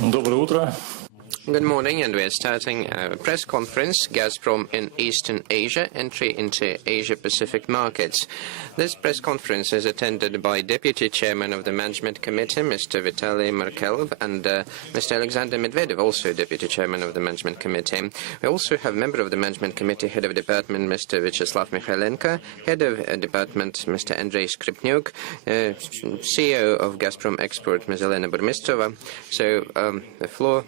Доброе утро. Good morning, and we're starting a press conference, Gazprom in Eastern Asia, entry into Asia-Pacific markets. This press conference is attended by Deputy Chairman of the Management Committee, Mr. Vitaly Markelov, and Mr. Alexander Medvedev, also Deputy Chairman of the Management Committee. We also have member of the Management Committee, Head of Department, Mr. Vyacheslav Mikhailenko, Head of Department, Mr. Andrei Skripnyuk, CEO of Gazprom Export, Ms. Elena Burmistrova. So the floor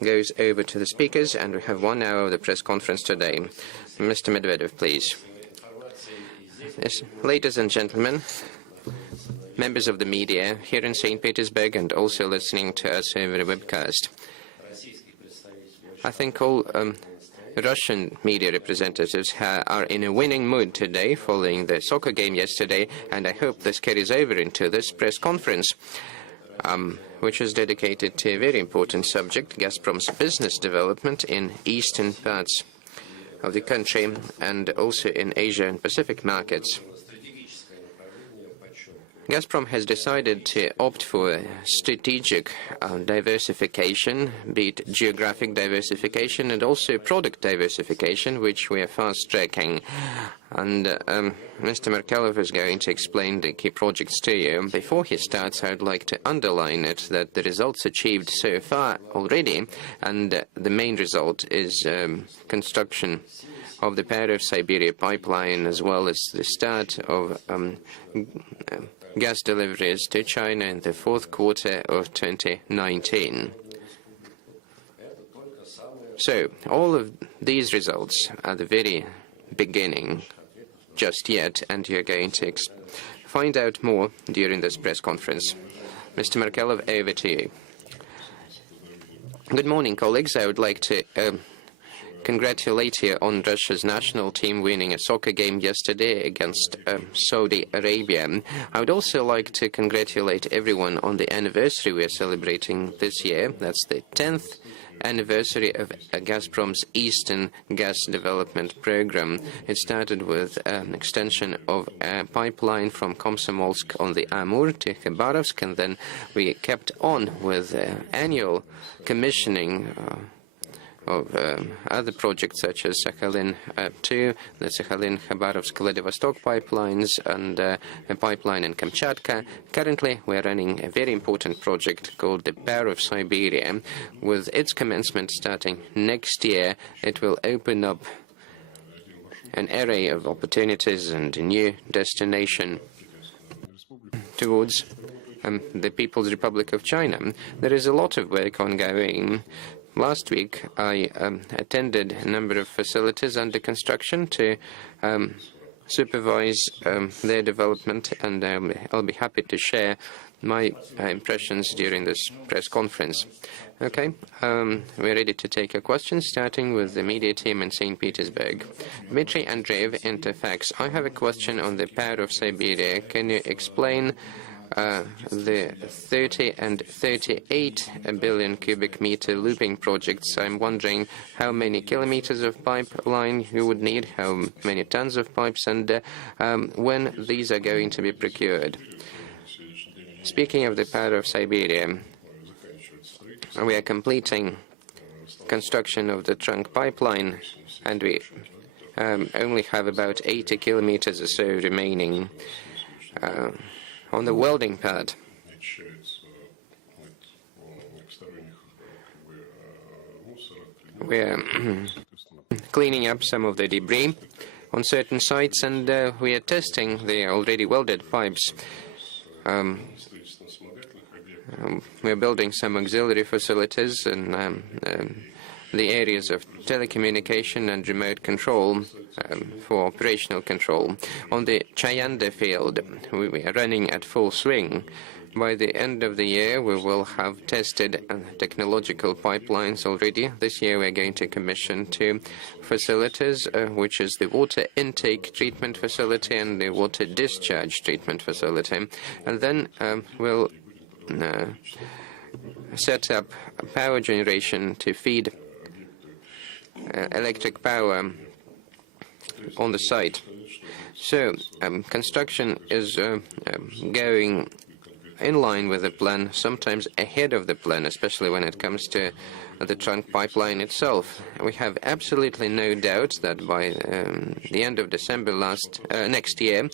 goes over to the speakers, and we have 1 hour of the press conference today. Mr. Medvedev, please. Yes, ladies and gentlemen, members of the media here in St. Petersburg and also listening to us over the webcast. I think all Russian media representatives are in a winning mood today following the soccer game yesterday, and I hope this carries over into this press conference. Which is dedicated to a very important subject, Gazprom's business development in eastern parts of the country and also in Asia and Pacific markets. Gazprom has decided to opt for strategic diversification, be it geographic diversification and also product diversification, which we are fast-tracking. And Mr. Markelov is going to explain the key projects to you. Before he starts, I would like to underline that the results achieved so far already, and the main result is construction of the Power of Siberia pipeline, as well as the start of gas deliveries to China in the fourth quarter of 2019. So, all of these results are the very beginning just yet, and you're going to find out more during this press conference. Mr. Markelov, over to you. Good morning, colleagues. I would like to congratulate you on Russia's national team winning a soccer game yesterday against Saudi Arabia. I would also like to congratulate everyone on the anniversary we are celebrating this year. That's the 10th anniversary of Gazprom's Eastern Gas Development Program. It started with an extension of a pipeline from Komsomolsk on the Amur to Khabarovsk, and then we kept on with annual commissioning of other projects such as Sakhalin-2, the Sakhalin-Khabarovsk-Vladivostok pipelines, and a pipeline in Kamchatka. Currently, we are running a very important project called the Power of Siberia. With its commencement starting next year, it will open up an array of opportunities and a new destination towards the People's Republic of China. There is a lot of work ongoing. Last week, I attended a number of facilities under construction to supervise their development, and I'll be happy to share my impressions during this press conference. Okay, we're ready to take your questions, starting with the media team in St. Petersburg. Dmitry Andreev, Interfax. I have a question on the Power of Siberia. Can you explain the 30 and 38 billion cubic meter looping projects? I'm wondering how many kilometers of pipeline you would need, how many tons of pipes, and when these are going to be procured. Speaking of the Power of Siberia, we are completing construction of the trunk pipeline, and we only have about 80 kilometers or so remaining. On the welding part, we are cleaning up some of the debris on certain sites, and we are testing the already welded pipes. We are building some auxiliary facilities in the areas of telecommunication and remote control for operational control. On the Chayanda field, we are running at full swing. By the end of the year, we will have tested technological pipelines already. This year, we're going to commission 2 facilities, which is the water intake treatment facility and the water discharge treatment facility. And then we'll set up power generation to feed electric power on the site. So construction is going in line with the plan, sometimes ahead of the plan, especially when it comes to the trunk pipeline itself. We have absolutely no doubt that by the end of December next year,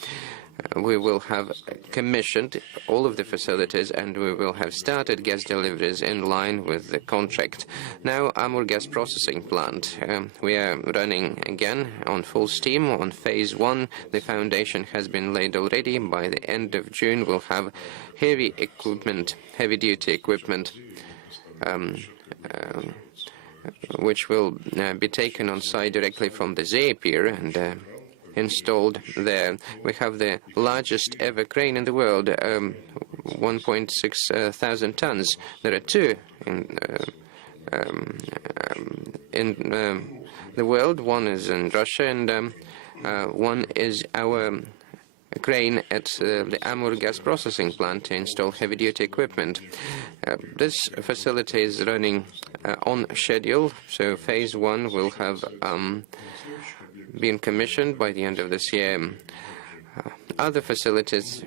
we will have commissioned all of the facilities and we will have started gas deliveries in line with the contract. Now, Amur gas processing plant. We are running again on full steam on phase 1. The foundation has been laid already. By the end of June, we'll have heavy-duty equipment, which will be taken on site directly from the Zee pier and installed there. We have the largest ever crane in the world, 1.6 thousand tons. There are two in the world. One is in Russia, and one is our crane at the Amur gas processing plant to install heavy-duty equipment. This facility is running on schedule, so phase 1 will have been commissioned by the end of this year. Other facilities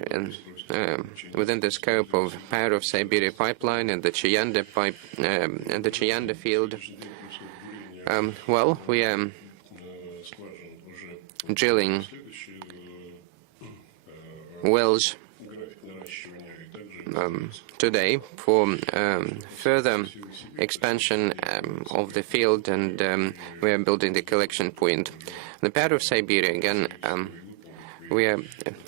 within the scope of Power of Siberia pipeline and the Chayanda field. Well, we are drilling wells today for further expansion of the field, and we are building the collection point. The Power of Siberia, again, we are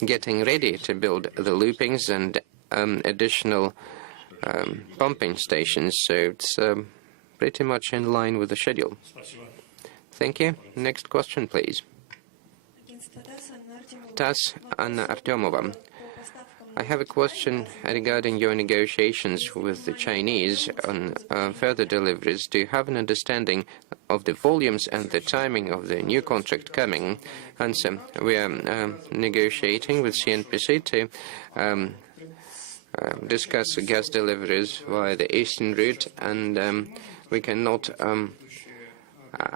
getting ready to build the loopings and additional pumping stations, so it's pretty much in line with the schedule. Thank you. Next question, please. TASS, Anna Artemova. I have a question regarding your negotiations with the Chinese on further deliveries. Do you have an understanding of the volumes and the timing of the new contract coming? Answer: we are negotiating with CNPC to discuss gas deliveries via the eastern route, and we cannot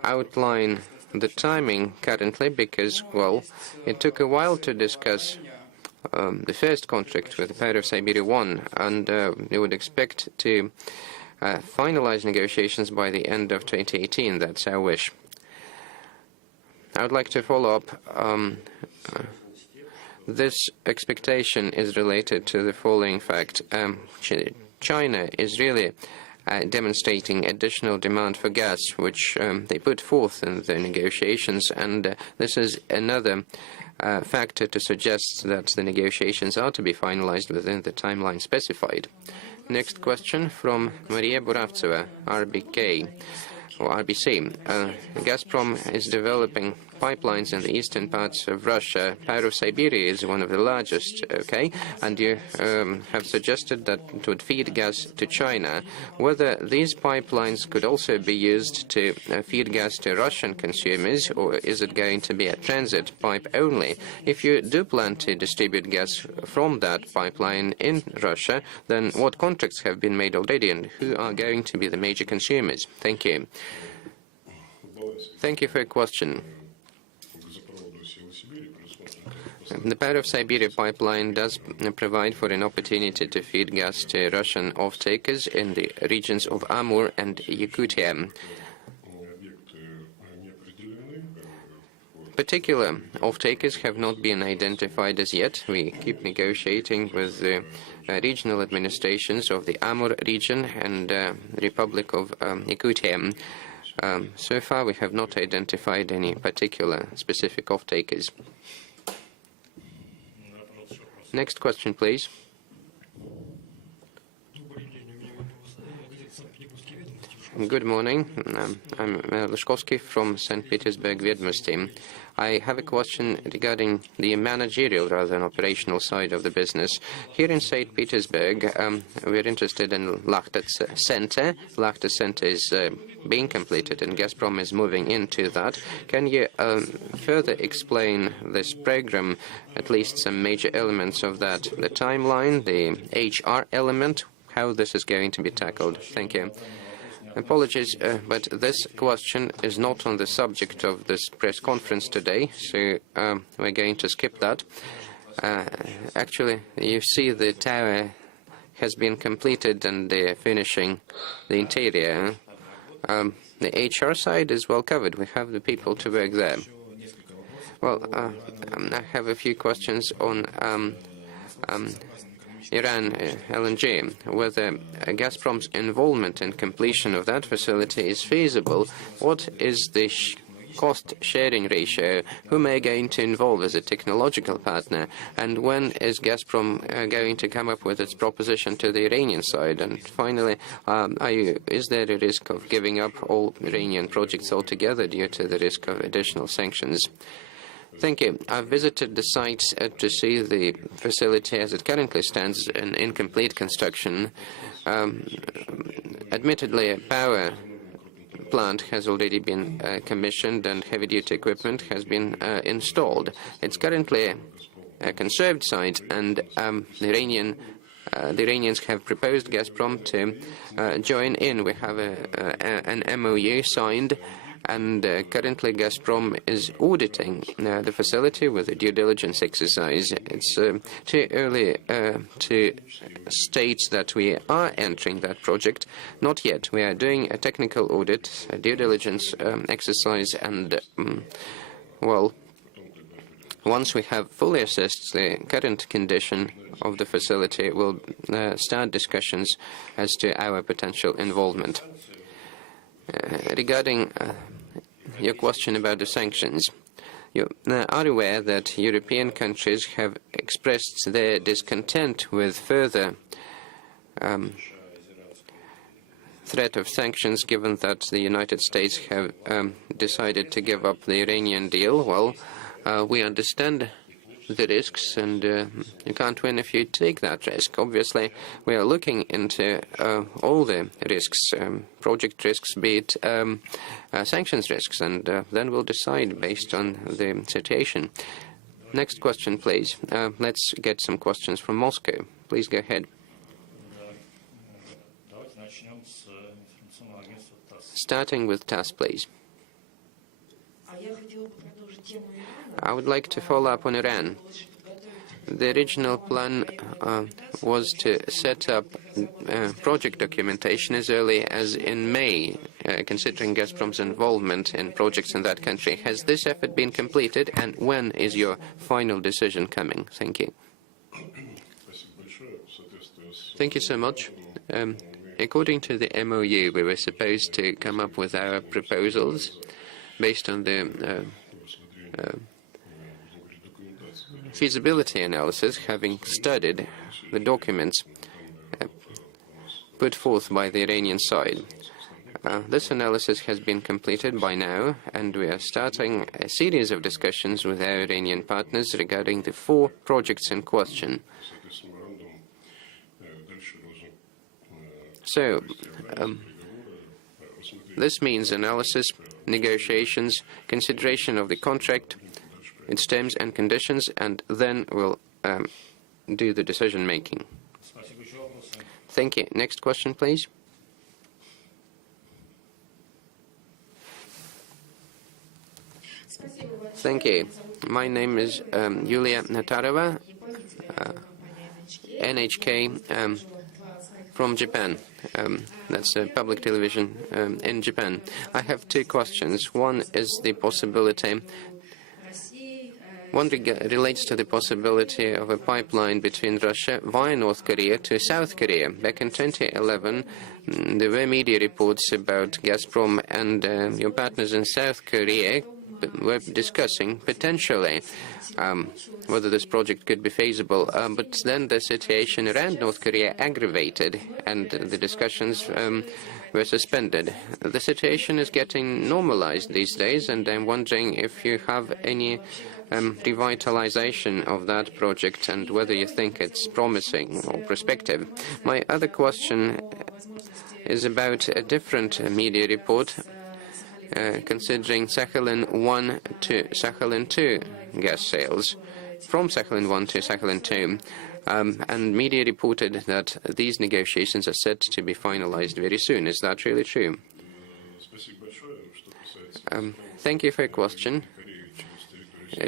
outline the timing currently because, well, it took a while to discuss the first contract with the Power of Siberia 1, and we would expect to finalize negotiations by the end of 2018. That's our wish. I would like to follow up. This expectation is related to the following fact. China is really demonstrating additional demand for gas, which they put forth in the negotiations, and this is another factor to suggest that the negotiations are to be finalized within the timeline specified. Next question from Maria Buravtseva, RBC. Gazprom is developing pipelines in the eastern parts of Russia. Power of Siberia is one of the largest, okay? And you have suggested that it would feed gas to China. Whether these pipelines could also be used to feed gas to Russian consumers, or is it going to be a transit pipe only? If you do plan to distribute gas from that pipeline in Russia, then what contracts have been made already, and who are going to be the major consumers? Thank you. Thank you for your question. The Power of Siberia pipeline does provide for an opportunity to feed gas to Russian off-takers in the regions of Amur and Yakutia. Particular off-takers have not been identified as yet. We keep negotiating with the regional administrations of the Amur region and the Republic of Yakutia. So far, we have not identified any particular specific off-takers. Next question, please. Good morning. I'm Leszkowski from St. Petersburg Vedmosti. I have a question regarding the managerial rather than operational side of the business. Here in St. Petersburg, we're interested in Lachtets Center. Lachtets Center is being completed and Gazprom is moving into that. Can you further explain this program, at least some major elements of that, the timeline, the HR element, how this is going to be tackled? Thank you. Apologies, but this question is not on the subject of this press conference today, so we're going to skip that. Actually, you see the tower has been completed and they're finishing the interior. The HR side is well covered. We have the people to work there. Well, I have a few questions on Iran LNG, whether Gazprom's involvement in completion of that facility is feasible. What is the cost-sharing ratio? Whom are you going to involve as a technological partner? And when is Gazprom going to come up with its proposition to the Iranian side? And finally, is there a risk of giving up all Iranian projects altogether due to the risk of additional sanctions? Thank you. I've visited the site to see the facility as it currently stands in incomplete construction. Admittedly, a power plant has already been commissioned and heavy-duty equipment has been installed. It's currently a conserved site, and the Iranians have proposed Gazprom to join in. We have an MOU signed, and currently Gazprom is auditing the facility with a due diligence exercise. It's too early to state that we are entering that project. Not yet. We are doing a technical audit, a due diligence exercise, and, well, once we have fully assessed the current condition of the facility, we'll start discussions as to our potential involvement. Regarding your question about the sanctions, you are aware that European countries have expressed their discontent with further threat of sanctions, given that the United States have decided to give up the Iranian deal. Well, we understand the risks, and you can't win if you take that risk. Obviously, we are looking into all the risks, project risks, be it sanctions risks, and then we'll decide based on the situation. Next question, please. Let's get some questions from Moscow. Please go ahead. Starting with TASS, please. I would like to follow up on Iran. The original plan was to set up project documentation as early as in May, considering Gazprom's involvement in projects in that country. Has this effort been completed, and when is your final decision coming? Thank you. Thank you so much. According to the MOU, we were supposed to come up with our proposals based on the feasibility analysis, having studied the documents put forth by the Iranian side. This analysis has been completed by now, and we are starting a series of discussions with our Iranian partners regarding the 4 projects in question. So, this means analysis, negotiations, consideration of the contract, its terms and conditions, and then we'll do the decision-making. Thank you. Next question, please. Thank you. My name is Yulia Natarova, NHK from Japan. That's public television in Japan. I have 2 questions. One is the possibility. One relates to the possibility of a pipeline between Russia via North Korea to South Korea. Back in 2011, there were media reports about Gazprom and your partners in South Korea were discussing potentially whether this project could be feasible. But then the situation around North Korea aggravated, and the discussions were suspended. The situation is getting normalized these days, and I'm wondering if you have any revitalization of that project and whether you think it's promising or prospective. My other question is about a different media report considering Sakhalin-1 to Sakhalin-2 gas sales, from Sakhalin-1 to Sakhalin-2. And media reported that these negotiations are set to be finalized very soon. Is that really true? Thank you for your question.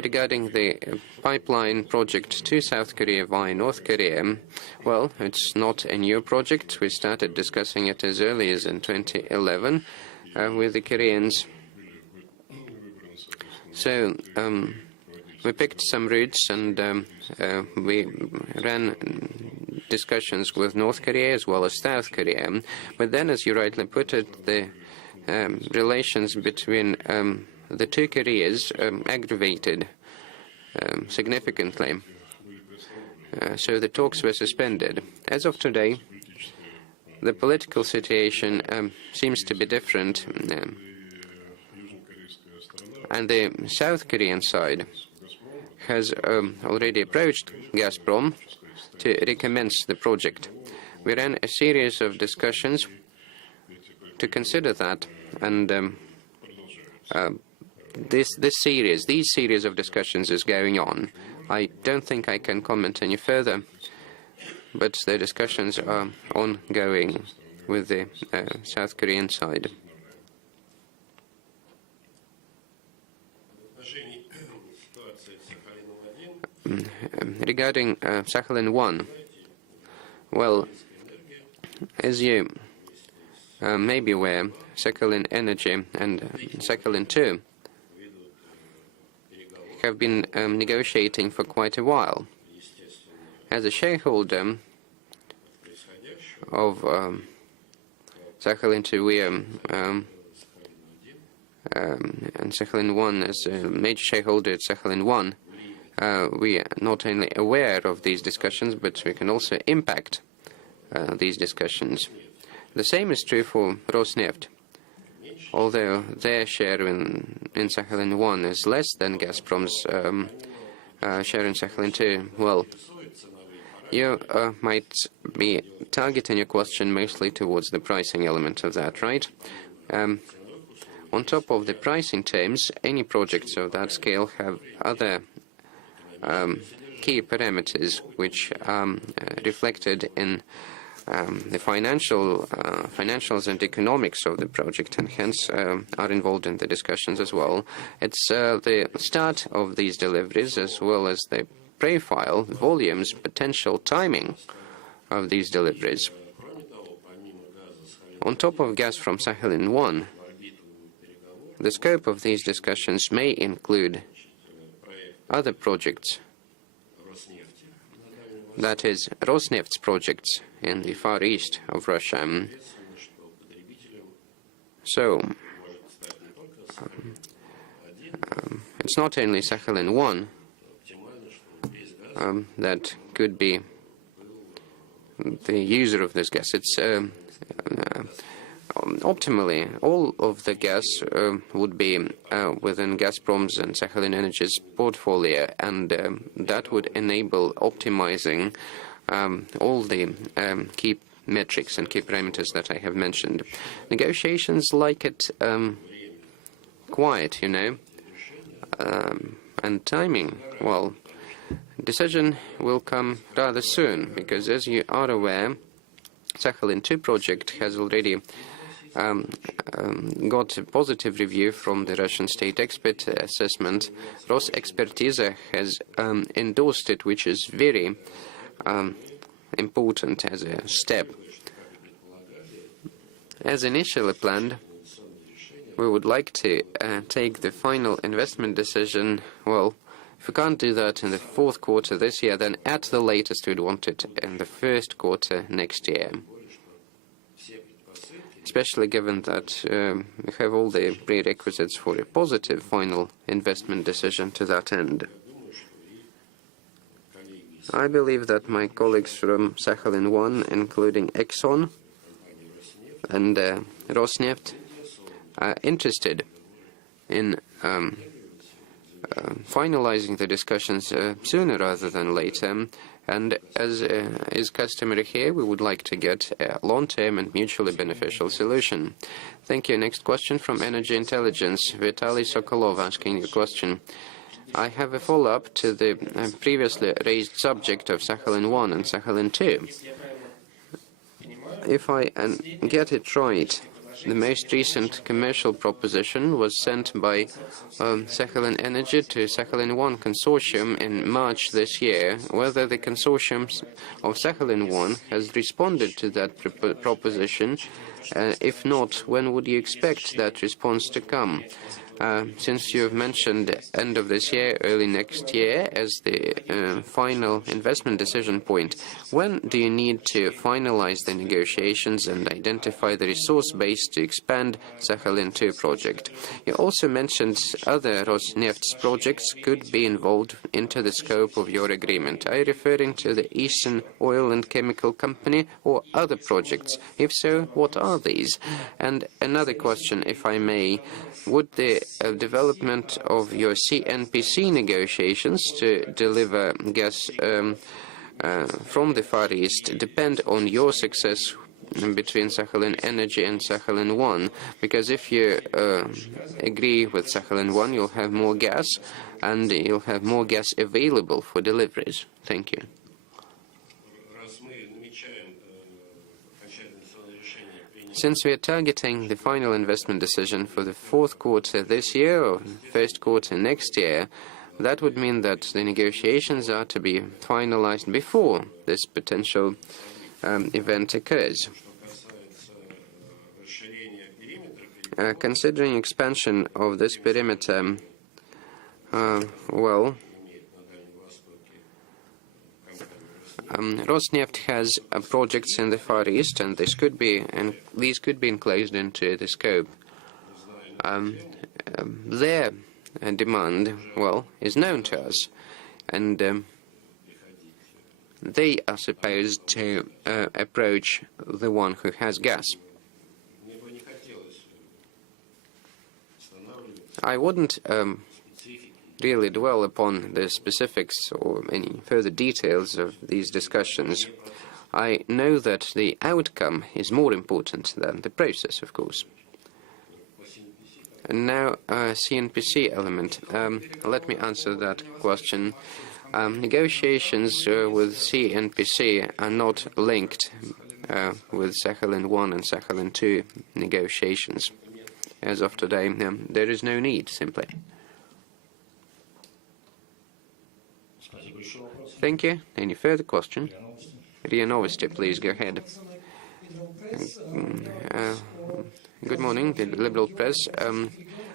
regarding the pipeline project to South Korea via North Korea, well, it's not a new project. We started discussing it as early as in 2011 with the Koreans. So we picked some routes and we ran discussions with North Korea as well as South Korea. But then, as you rightly put it, the relations between the two Koreas aggravated significantly. So the talks were suspended. As of today, the political situation seems to be different. And the South Korean side has already approached Gazprom to recommence the project. We ran a series of discussions to consider that, and these series of discussions is going on. I don't think I can comment any further, but the discussions are ongoing with the South Korean side. Regarding Sakhalin-1, well, as you may be aware, Sakhalin Energy and Sakhalin-2 have been negotiating for quite a while. As a shareholder of Sakhalin-2, we and Sakhalin-1 as a major shareholder at Sakhalin-1, we are not only aware of these discussions, but we can also impact these discussions. The same is true for Rosneft. Although their share in Sakhalin-1 is less than Gazprom's share in Sakhalin-2, well, you might be targeting your question mostly towards the pricing element of that, right? On top of the pricing terms, any projects of that scale have other key parameters which are reflected in the financials and economics of the project, and hence are involved in the discussions as well. It's the start of these deliveries as well as the profile, volumes, potential timing of these deliveries. On top of gas from Sakhalin-1, the scope of these discussions may include other projects, that is, Rosneft's projects in the far east of Russia. So, it's not only Sakhalin-1 that could be the user of this gas. It's optimally, all of the gas would be within Gazprom's and Sakhalin Energy's portfolio, and that would enable optimizing all the key metrics and key parameters that I have mentioned. Negotiations like it quiet, you know, and timing, well, decision will come rather soon, because as you are aware, Sakhalin-2 project has already got a positive review from the Russian state expert assessment. Rosekspertise has endorsed it, which is very important as a step. As initially planned, we would like to take the final investment decision, well, if we can't do that in the fourth quarter this year, then at the latest we'd want it in the first quarter next year. Especially given that we have all the prerequisites for a positive final investment decision to that end. I believe that my colleagues from Sakhalin-1, including Exxon and Rosneft, are interested in finalizing the discussions sooner rather than later, and as is customary here, we would like to get a long-term and mutually beneficial solution. Thank you. Next question from Energy Intelligence, Vitaly Sokolov asking a question. I have a follow-up to the previously raised subject of Sakhalin-1 and Sakhalin-2. If I get it right, The most recent commercial proposition was sent by Sakhalin Energy to Sakhalin-1 consortium in March this year. Whether the consortium of Sakhalin-1 has responded to that proposition, if not, when would you expect that response to come? Since you've mentioned end of this year, early next year as the final investment decision point, when do you need to finalize the negotiations and identify the resource base to expand Sakhalin-2 project? You also mentioned other Rosneft's projects could be involved into the scope of your agreement. Are you referring to the Eastern Oil and Chemical Company or other projects? If so, what are these? And another question, if I may, would the development of your CNPC negotiations to deliver gas from the Far East depend on your success between Sakhalin Energy and Sakhalin-1? Because if you agree with Sakhalin-1, you'll have more gas, and you'll have more gas available for deliveries. Thank you. Since we are targeting the final investment decision for the fourth quarter this year or first quarter next year, that would mean that the negotiations are to be finalized before this potential event occurs. Considering expansion of this perimeter, Rosneft has projects in the Far East, and these could be enclosed into the scope. Their demand, is known to us, and they are supposed to approach the one who has gas. I wouldn't really dwell upon the specifics or any further details of these discussions. I know that the outcome is more important than the process, of course. And now, CNPC element. Let me answer that question. Negotiations with CNPC are not linked with Sakhalin-1 and Sakhalin-2 negotiations. As of today, there is no need, simply. Thank you. Any further question? Ria Novosti, please go ahead. Good morning, the Liberal Press.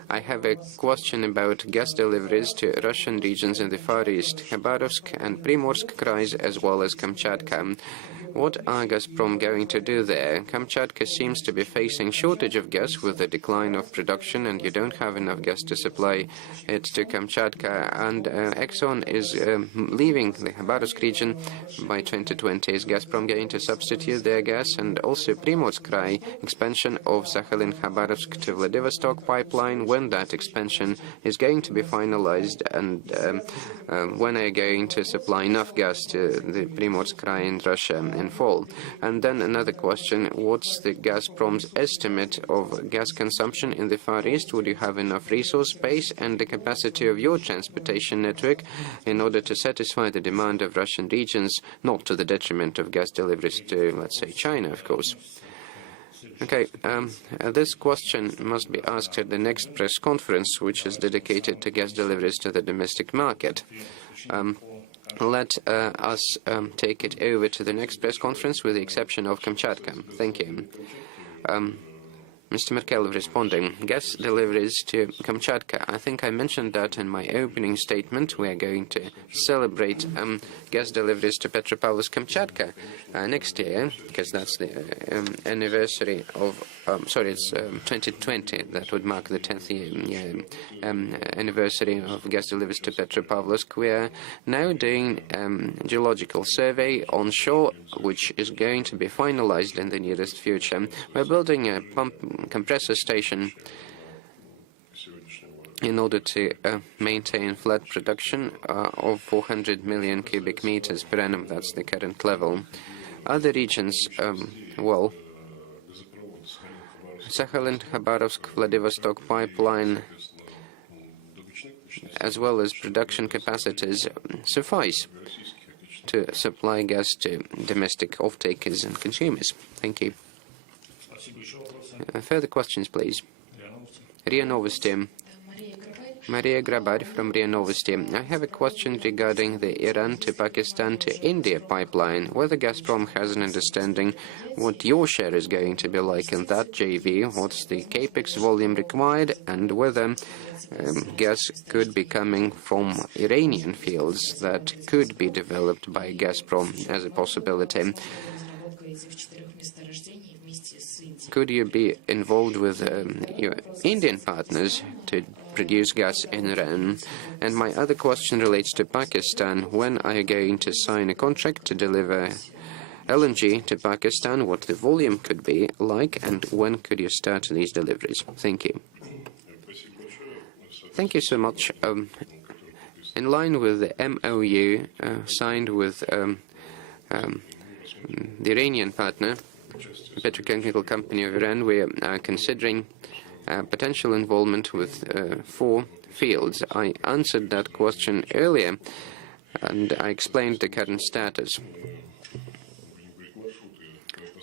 I have a question about gas deliveries to Russian regions in the Far East, Khabarovsk and Primorsk Krais, as well as Kamchatka. What are Gazprom going to do there? Kamchatka seems to be facing shortage of gas with the decline of production, and you don't have enough gas to supply it to Kamchatka. And Exxon is leaving the Khabarovsk region by 2020. Is Gazprom going to substitute their gas? And also Primorsk Krai, expansion of Sakhalin-Khabarovsk to Vladivostok pipeline, when that expansion is going to be finalized, and when are you going to supply enough gas to the Primorsk Krai in Russia in fall? And then another question, what's the Gazprom's estimate of gas consumption in the Far East? Would you have enough resource base and the capacity of your transportation network in order to satisfy the demand of Russian regions, not to the detriment of gas deliveries to, let's say, China, of course? Okay, this question must be asked at the next press conference, which is dedicated to gas deliveries to the domestic market. Let us take it over to the next press conference with the exception of Kamchatka. Thank you. Mr. Merkelov responding. Gas deliveries to Kamchatka. I think I mentioned that in my opening statement. We are going to celebrate gas deliveries to Petropavlovsk-Kamchatka next year, because that's the anniversary of, it's 2020. That would mark the 10th year anniversary of gas deliveries to Petropavlovsk. We are now doing geological survey onshore, which is going to be finalized in the nearest future. We're building a compressor station in order to maintain flat production of 400 million cubic meters per annum. That's the current level. Other regions, Sakhalin-Khabarovsk-Vladivostok pipeline, as well as production capacities, suffice to supply gas to domestic off-takers and consumers. Thank you. Further questions, please. RIA Novosti. Maria Grabar from RIA Novosti. I have a question regarding the Iran to Pakistan to India pipeline. Whether Gazprom has an understanding what your share is going to be like in that JV, what's the capex volume required, and whether gas could be coming from Iranian fields that could be developed by Gazprom as a possibility. Could you be involved with your Indian partners to produce gas in Iran? And my other question relates to Pakistan. When are you going to sign a contract to deliver LNG to Pakistan? What the volume could be like, and when could you start these deliveries? Thank you. Thank you so much. In line with the MOU signed with the Iranian partner, petrochemical company of Iran, we are considering potential involvement with 4 fields. I answered that question earlier, and I explained the current status.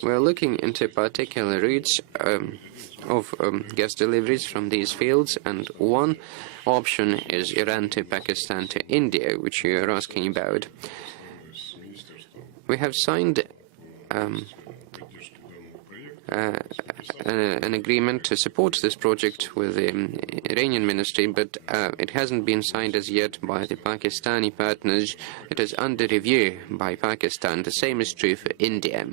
We're looking into particular routes of gas deliveries from these fields, and one option is Iran to Pakistan to India, which you are asking about. We have signed an agreement to support this project with the Iranian ministry, but it hasn't been signed as yet by the Pakistani partners. It is under review by Pakistan. The same is true for India.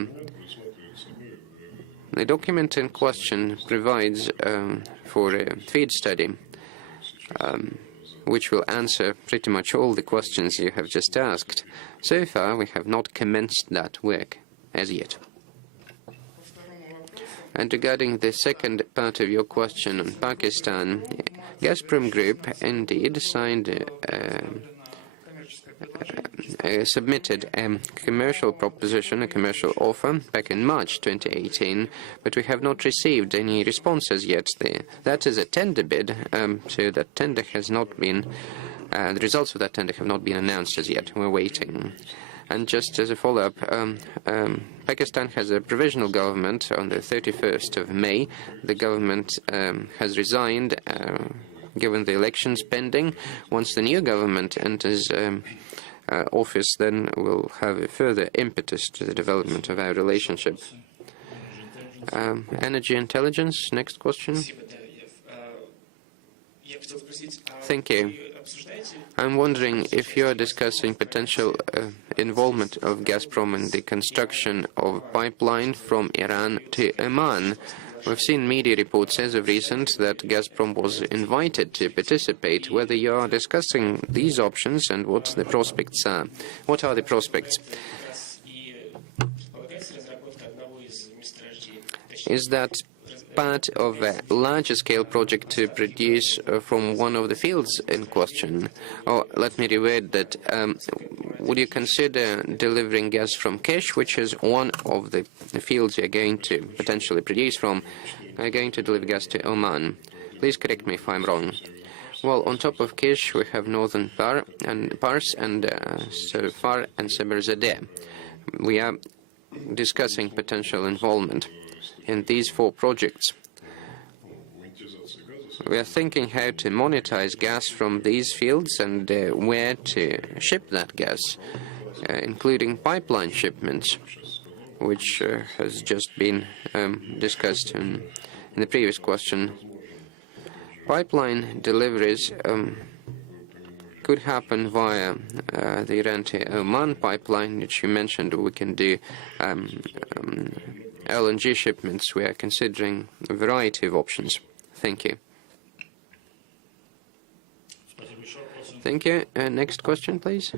The document in question provides for a FEED study, which will answer pretty much all the questions you have just asked. So far, we have not commenced that work as yet. And regarding the second part of your question on Pakistan, Gazprom Group indeed submitted a commercial proposition, a commercial offer, back in March 2018, but we have not received any responses yet. That is a tender bid, so that tender has not been, the results of that tender have not been announced as yet. We're waiting. And just as a follow-up, Pakistan has a provisional government on the 31st of May. The government has resigned, given the elections pending. Once the new government enters office, then we'll have a further impetus to the development of our relationship. Energy intelligence, next question. Thank you. I'm wondering if you're discussing potential involvement of Gazprom in the construction of pipeline from Iran to Oman. We've seen media reports as of recent that Gazprom was invited to participate. Whether you are discussing these options and what the prospects are. What are the prospects? Is that part of a larger scale project to produce from one of the fields in question? Or let me reword that, would you consider delivering gas from Kesh, which is one of the fields you're going to potentially produce from? Are you going to deliver gas to Oman? Please correct me if I'm wrong. Well, on top of Kesh, we have Northern Pars and Sarfar and Sabarzadeh. We are discussing potential involvement in these 4 projects. We are thinking how to monetize gas from these fields and where to ship that gas, including pipeline shipments, which has just been discussed in the previous question. Pipeline deliveries could happen via the Iran to Oman pipeline, which you mentioned. We can do LNG shipments. We are considering a variety of options. Thank you. Thank you. Next question, please.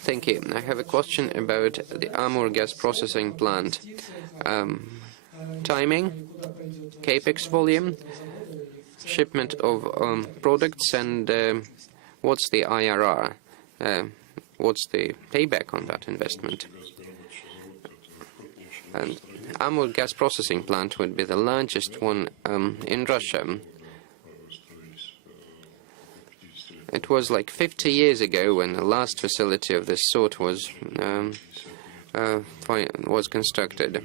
Thank you. I have a question about the Amur gas processing plant. Timing, capex volume, shipment of products, and what's the IRR? What's the payback on that investment? And Amur gas processing plant would be the largest one in Russia. It was like 50 years ago when the last facility of this sort was constructed.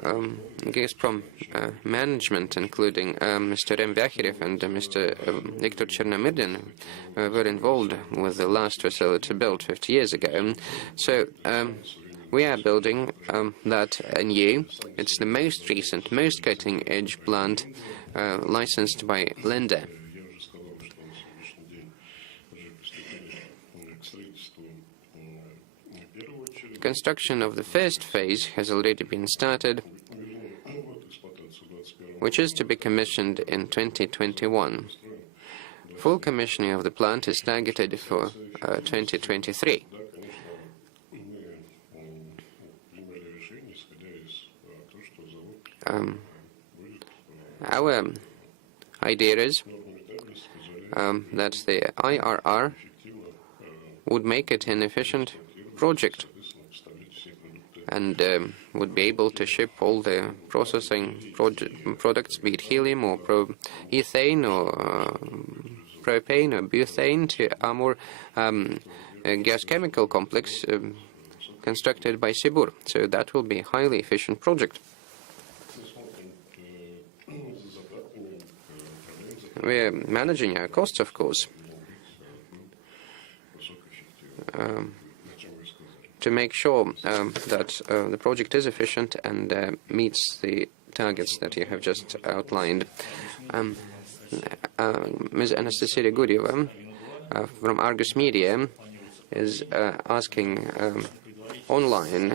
Gazprom management, including Mr. Rem Vyacherev and Mr. Viktor Chernomyrdin, were involved with the last facility built 50 years ago. So we are building that anew. It's the most recent, most cutting-edge plant licensed by Linde. Construction of the first phase has already been started, which is to be commissioned in 2021. Full commissioning of the plant is targeted for 2023. Our idea is that the IRR would make it an efficient project and would be able to ship all the processing products, be it helium or ethane or propane or butane, to a more gas chemical complex constructed by Sibur. So that will be a highly efficient project. We are managing our costs, of course, to make sure that the project is efficient and meets the targets that you have just outlined. Ms. Anastasia Guryeva from Argus Media is asking online,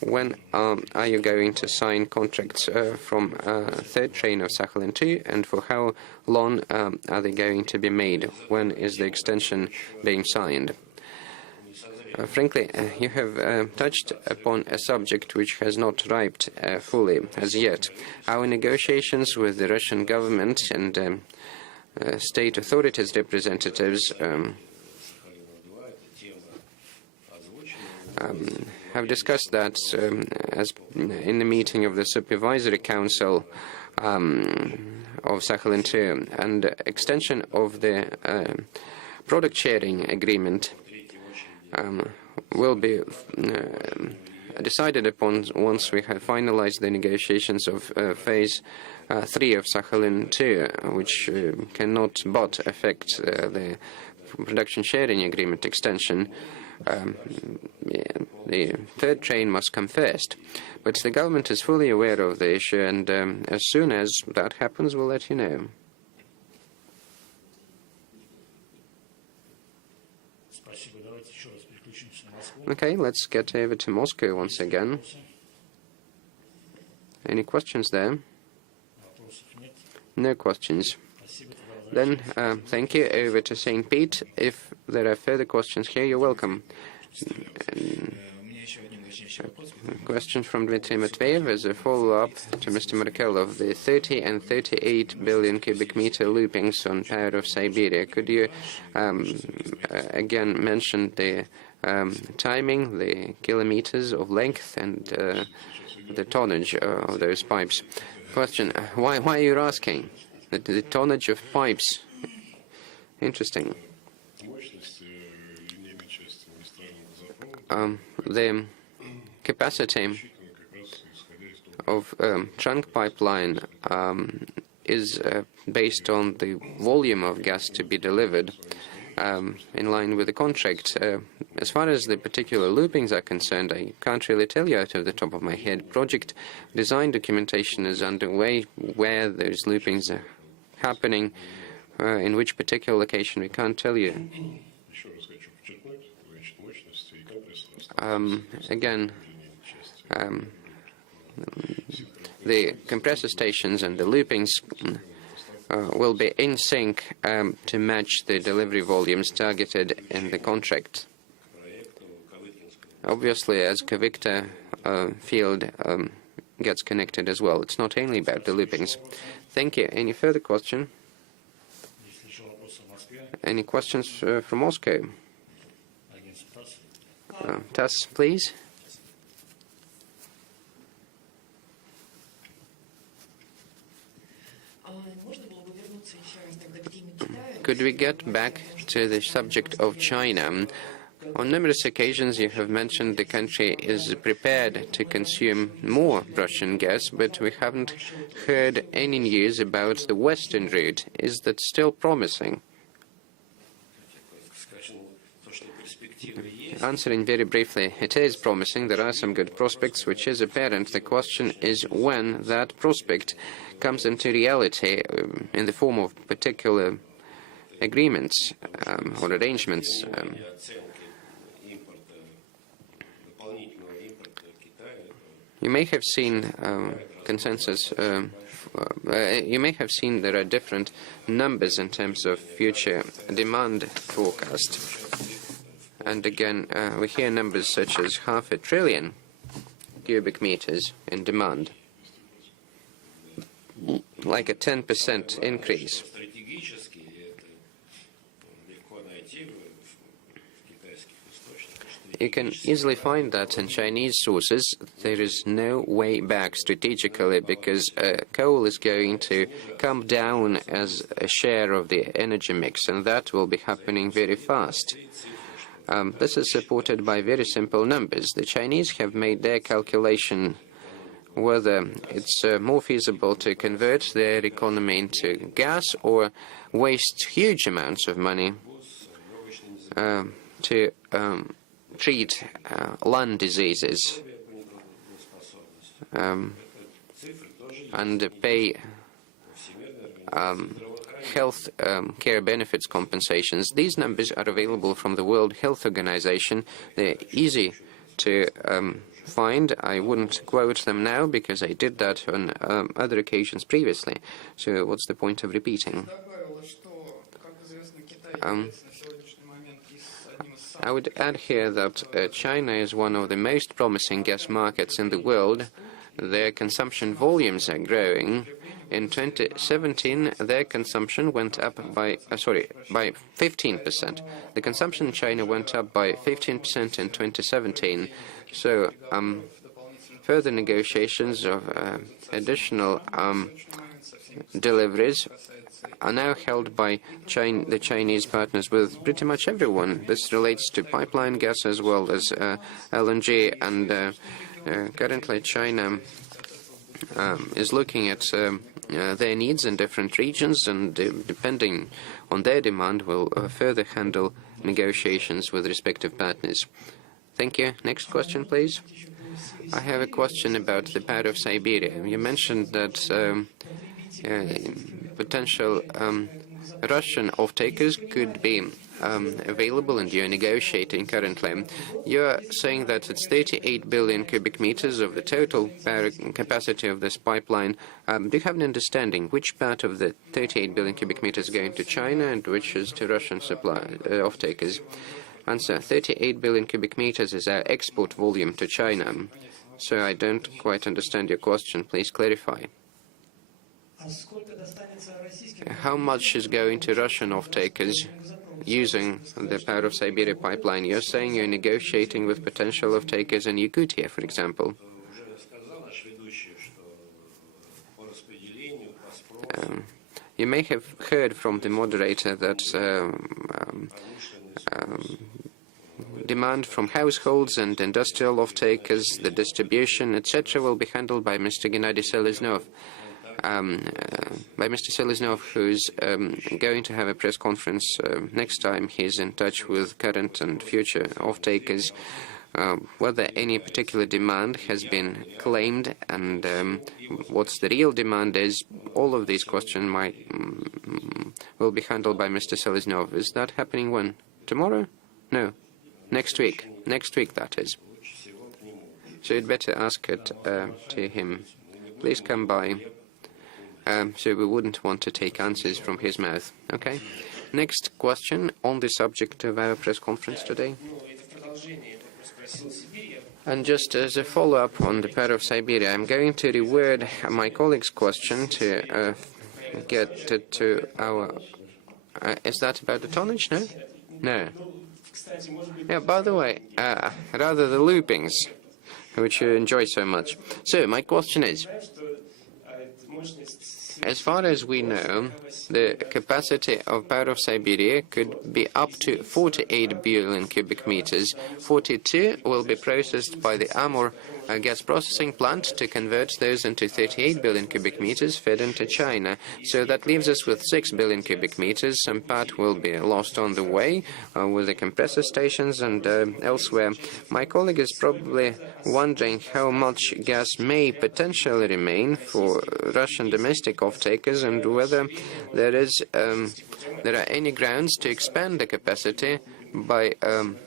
when are you going to sign contracts from third train of Sakhalin-2, and for how long are they going to be made? When is the extension being signed? Frankly, you have touched upon a subject which has not ripened fully as yet. Our negotiations with the Russian government and state authorities representatives have discussed that as in the meeting of the Supervisory Council of Sakhalin-2, and extension of the product sharing agreement will be decided upon once we have finalized the negotiations of phase 3 of Sakhalin-2, which cannot but affect the production sharing agreement extension. The third train must come first. But the government is fully aware of the issue, and as soon as that happens, we'll let you know. Okay, let's get over to Moscow once again. Any questions there? No questions. Then, thank you. Over to St. Pete. If there are further questions here, you're welcome. Question from Dmitry Matveyev as a follow-up to Mr. Markelov. The 30 and 38 billion cubic meter loopings on Power of Siberia. Could you again mention the timing, the kilometers of length, and the tonnage of those pipes? Question: why are you asking? The tonnage of pipes. Interesting. The capacity of trunk pipeline is based on the volume of gas to be delivered in line with the contract. As far as the particular loopings are concerned, I can't really tell you out of the top of my head. Project design documentation is underway. Where those loopings are happening, in which particular location, we can't tell you. Again, the compressor stations and the loopings will be in sync to match the delivery volumes targeted in the contract. Obviously, as Kavikta field gets connected as well, it's not only about the loopings. Thank you. Any further question? Any questions from Moscow? TASS, please. Could we get back to the subject of China? On numerous occasions you have mentioned the country is prepared to consume more Russian gas, but we haven't heard any news about the western route. Is that still promising? Answering very briefly, it is promising. There are some good prospects, which is apparent. The question is when that prospect comes into reality in the form of particular agreements or arrangements. You may have seen consensus. You may have seen there are different numbers in terms of future demand forecast. And again, we hear numbers such as 500 billion cubic meters in demand, like a 10% increase. You can easily find that in Chinese sources. There is no way back strategically, because coal is going to come down as a share of the energy mix, and that will be happening very fast. This is supported by very simple numbers. The Chinese have made their calculation whether it's more feasible to convert their economy into gas or waste huge amounts of money to treat lung diseases and pay health care benefits compensations. These numbers are available from the World Health Organization. They're easy to find. I wouldn't quote them now because I did that on other occasions previously. So what's the point of repeating? I would add here that China is one of the most promising gas markets in the world. Their consumption volumes are growing. In 2017, their consumption went up by 15%. The consumption in China went up by 15% in 2017. So further negotiations of additional deliveries are now held by the Chinese partners with pretty much everyone. This relates to pipeline gas as well as LNG, and currently China is looking at their needs in different regions, and depending on their demand will further handle negotiations with respective partners. Thank you. Next question, please. I have a question about the power of Siberia. You mentioned that potential Russian off-takers could be available, and you're negotiating currently. You're saying that it's 38 billion cubic meters of the total power capacity of this pipeline. Do you have an understanding which part of the 38 billion cubic meters is going to China and which is to Russian off-takers? Answer: 38 billion cubic meters is our export volume to China. So I don't quite understand your question. Please clarify. How much is going to Russian off-takers using the power of Siberia pipeline? You're saying you're negotiating with potential off-takers in Yakutia, for example. You may have heard from the moderator that demand from households and industrial off-takers, the distribution, etc., will be handled by Mr. Gennady Seleznov. By Mr. Seleznov, who's going to have a press conference next time he's in touch with current and future off-takers. Whether any particular demand has been claimed and what's the real demand is, all of these questions will be handled by Mr. Seleznov. Is that happening when? Tomorrow? No. Next week. Next week, that is. So you'd better ask it to him. Please come by. So we wouldn't want to take answers from his mouth. Okay? Next question on the subject of our press conference today. And just as a follow-up on the power of Siberia, I'm going to reword my colleague's question to get to our... is that about the tonnage? No? No. Yeah, by the way, rather the loopings, which you enjoy so much. So, my question is, As far as we know, the capacity of Power of Siberia could be up to 48 billion cubic meters. 42 will be processed by the Amur gas processing plant to convert those into 38 billion cubic meters fed into China. So that leaves us with 6 billion cubic meters. Some part will be lost on the way with the compressor stations and elsewhere. My colleague is probably wondering how much gas may potentially remain for Russian domestic off-takers and whether there are any grounds to expand the capacity by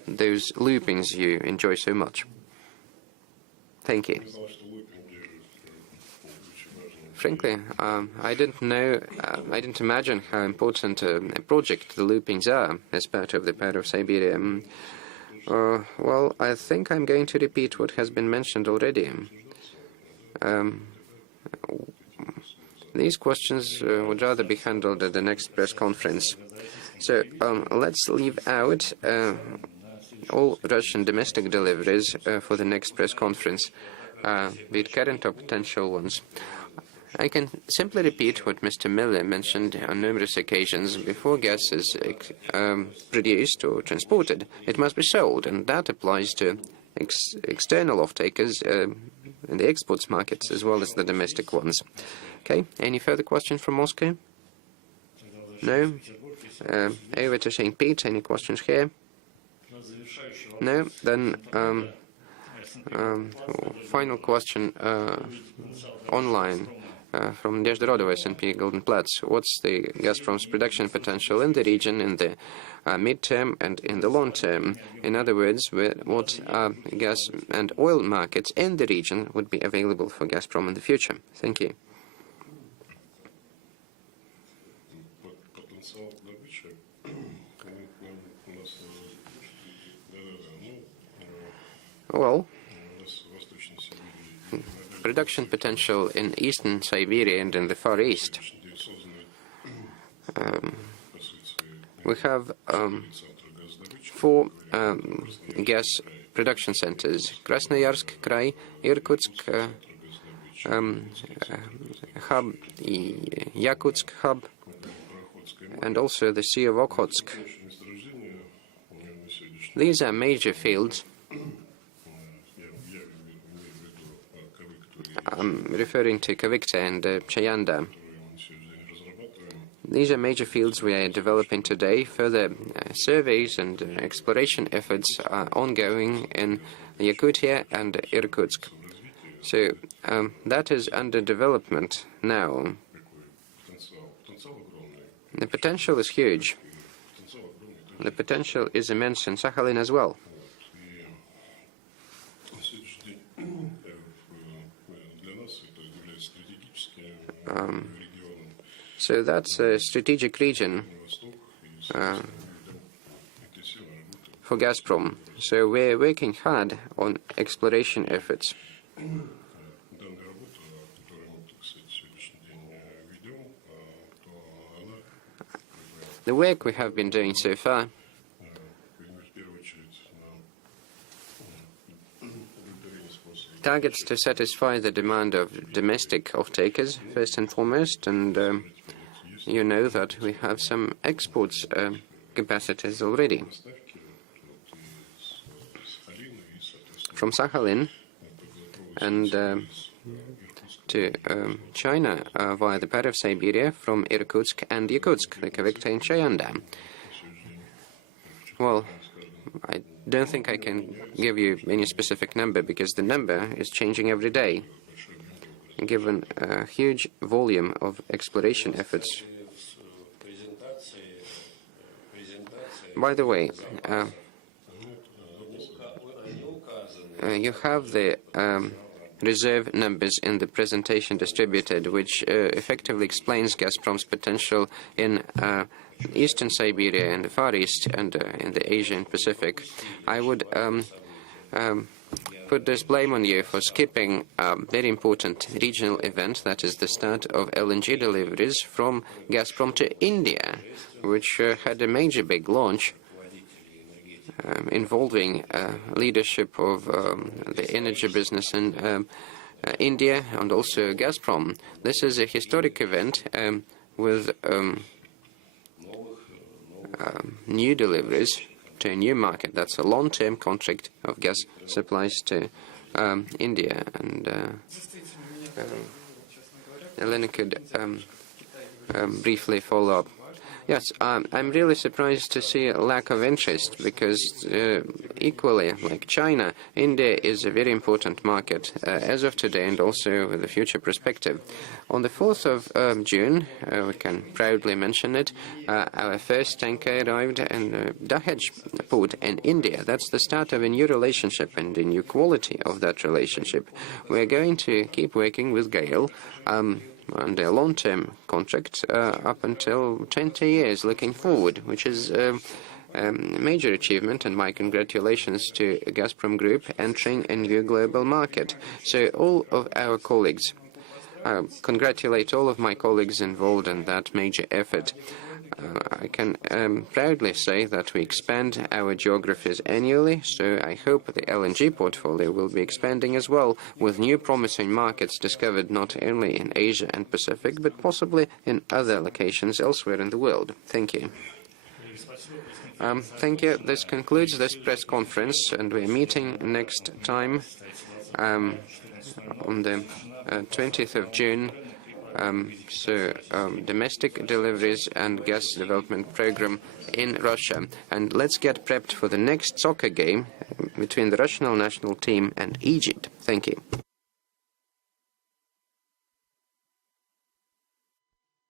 those loopings you enjoy so much. Thank you. Frankly, I didn't imagine how important a project the loopings are as part of the Power of Siberia. Well, I think I'm going to repeat what has been mentioned already. These questions would rather be handled at the next press conference. So let's leave out all Russian domestic deliveries for the next press conference, be it current or potential ones. I can simply repeat what Mr. Miller mentioned on numerous occasions. Before gas is produced or transported, it must be sold, and that applies to external off-takers in the exports markets as well as the domestic ones. Okay, any further questions from Moscow? No? Over to St. Pete, any questions here? No? Then final question online. From Nezhdorodova, S&P Golden Platz. What's the Gazprom's production potential in the region in the mid-term and in the long term? In other words, what gas and oil markets in the region would be available for Gazprom in the future? Thank you. Well, production potential in eastern Siberia and in the Far East. We have 4 gas production centers: Krasnoyarsk Krai, Irkutsk hub, Yakutsk hub, and also the Sea of Okhotsk. These are major fields. I'm referring to Kavykta and Chayanda. These are major fields we are developing today. Further surveys and exploration efforts are ongoing in Yakutia and Irkutsk. So that is under development now. The potential is huge. The potential is immense in Sakhalin as well. So that's a strategic region for Gazprom. So we're working hard on exploration efforts. The work we have been doing so far targets to satisfy the demand of domestic off-takers, first and foremost, and you know that we have some exports capacities already. From Sakhalin and to China via the Power of Siberia, from Irkutsk and Yakutsk, the Kavykta and Chayanda. Well, I don't think I can give you any specific number because the number is changing every day, given a huge volume of exploration efforts. By the way, you have the reserve numbers in the presentation distributed, which effectively explains Gazprom's potential in eastern Siberia and the Far East and in the Asia and Pacific. I would put this blame on you for skipping a very important regional event, that is the start of LNG deliveries from Gazprom to India, which had a major big launch involving leadership of the energy business in India and also Gazprom. This is a historic event with new deliveries to a new market. That's a long-term contract of gas supplies to India. And Elena could briefly follow up. Yes, I'm really surprised to see a lack of interest because equally, like China, India is a very important market as of today and also with a future perspective. On the 4th of June, we can proudly mention it, our first tanker arrived in Dahej port in India. That's the start of a new relationship and a new quality of that relationship. We're going to keep working with GAIL and a long-term contract up until 20 years looking forward, which is a major achievement, and my congratulations to Gazprom Group entering a new global market. So all of our colleagues, congratulate all of my colleagues involved in that major effort. I can proudly say that we expand our geographies annually, so I hope the LNG portfolio will be expanding as well, with new promising markets discovered not only in Asia and Pacific, but possibly in other locations elsewhere in the world. Thank you. Thank you. This concludes this press conference, and we're meeting next time on the 20th of June. Domestic deliveries and gas development program in Russia. And let's get prepped for the next soccer game between the Russian national team and Egypt. Thank you.